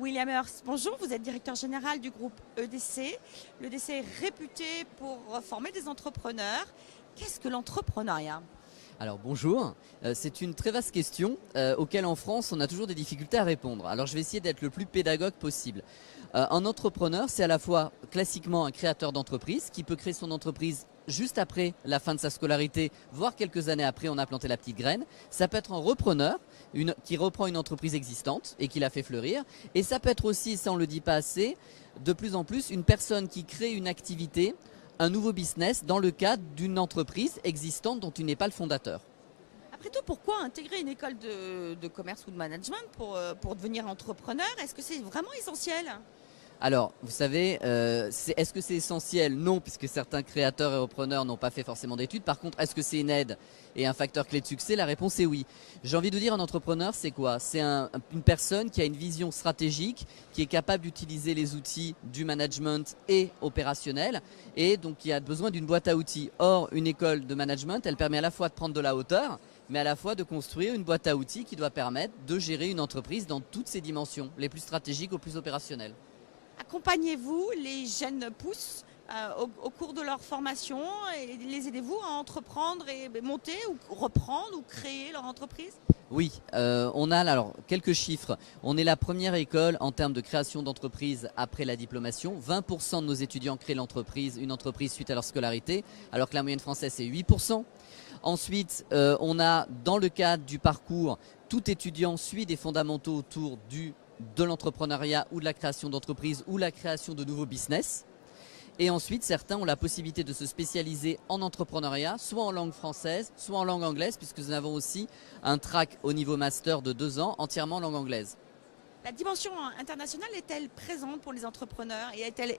William Hearst, bonjour, vous êtes directeur général du groupe EDC. L'EDC est réputé pour former des entrepreneurs. Qu'est-ce que l'entrepreneuriat? Alors bonjour, c'est une très vaste question auquel en France on a toujours des difficultés à répondre. Alors je vais essayer d'être le plus pédagogue possible. Un entrepreneur, c'est à la fois classiquement un créateur d'entreprise qui peut créer son entreprise juste après la fin de sa scolarité, voire quelques années après on a planté la petite graine. Ça peut être un repreneur qui reprend une entreprise existante et qui la fait fleurir. Et ça peut être aussi, ça on ne le dit pas assez, de plus en plus une personne qui crée une activité, un nouveau business dans le cadre d'une entreprise existante dont tu n'es pas le fondateur. Après tout, pourquoi intégrer une école de commerce ou de management pour devenir entrepreneur? Est-ce que c'est vraiment essentiel? Alors, vous savez, est-ce que c'est essentiel? Non, puisque certains créateurs et repreneurs n'ont pas fait forcément d'études. Par contre, est-ce que c'est une aide et un facteur clé de succès? La réponse est oui. J'ai envie de dire, un entrepreneur, c'est quoi? C'est une personne qui a une vision stratégique, qui est capable d'utiliser les outils du management et opérationnel, et donc qui a besoin d'une boîte à outils. Or, une école de management, elle permet à la fois de prendre de la hauteur, mais à la fois de construire une boîte à outils qui doit permettre de gérer une entreprise dans toutes ses dimensions, les plus stratégiques aux plus opérationnelles. Accompagnez-vous les jeunes pousses au cours de leur formation et les aidez-vous à entreprendre et monter ou reprendre ou créer leur entreprise? Oui, on a alors quelques chiffres. On est la première école en termes de création d'entreprise après la diplomation. 20% de nos étudiants créent une entreprise suite à leur scolarité, alors que la moyenne française c'est 8%. Ensuite, on a dans le cadre du parcours, tout étudiant suit des fondamentaux autour de l'entrepreneuriat ou de la création d'entreprise ou la création de nouveaux business. Et ensuite, certains ont la possibilité de se spécialiser en entrepreneuriat, soit en langue française, soit en langue anglaise, puisque nous avons aussi un track au niveau master de 2 ans, entièrement en langue anglaise. La dimension internationale est-elle présente pour les entrepreneurs et est-elle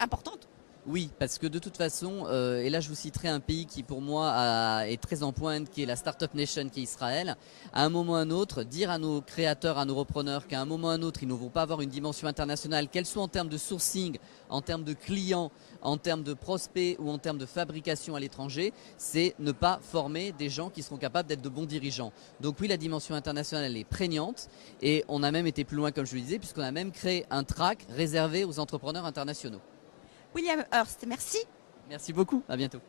importante? Oui, parce que de toute façon, et là je vous citerai un pays qui pour moi est très en pointe, qui est la Startup Nation, qui est Israël. À un moment ou à un autre, dire à nos créateurs, à nos repreneurs qu'à un moment ou à un autre, ils ne vont pas avoir une dimension internationale, qu'elle soit en termes de sourcing, en termes de clients, en termes de prospects ou en termes de fabrication à l'étranger, c'est ne pas former des gens qui seront capables d'être de bons dirigeants. Donc oui, la dimension internationale est prégnante et on a même été plus loin, comme je le disais, puisqu'on a même créé un track réservé aux entrepreneurs internationaux. William Hearst, merci. Merci beaucoup, à bientôt.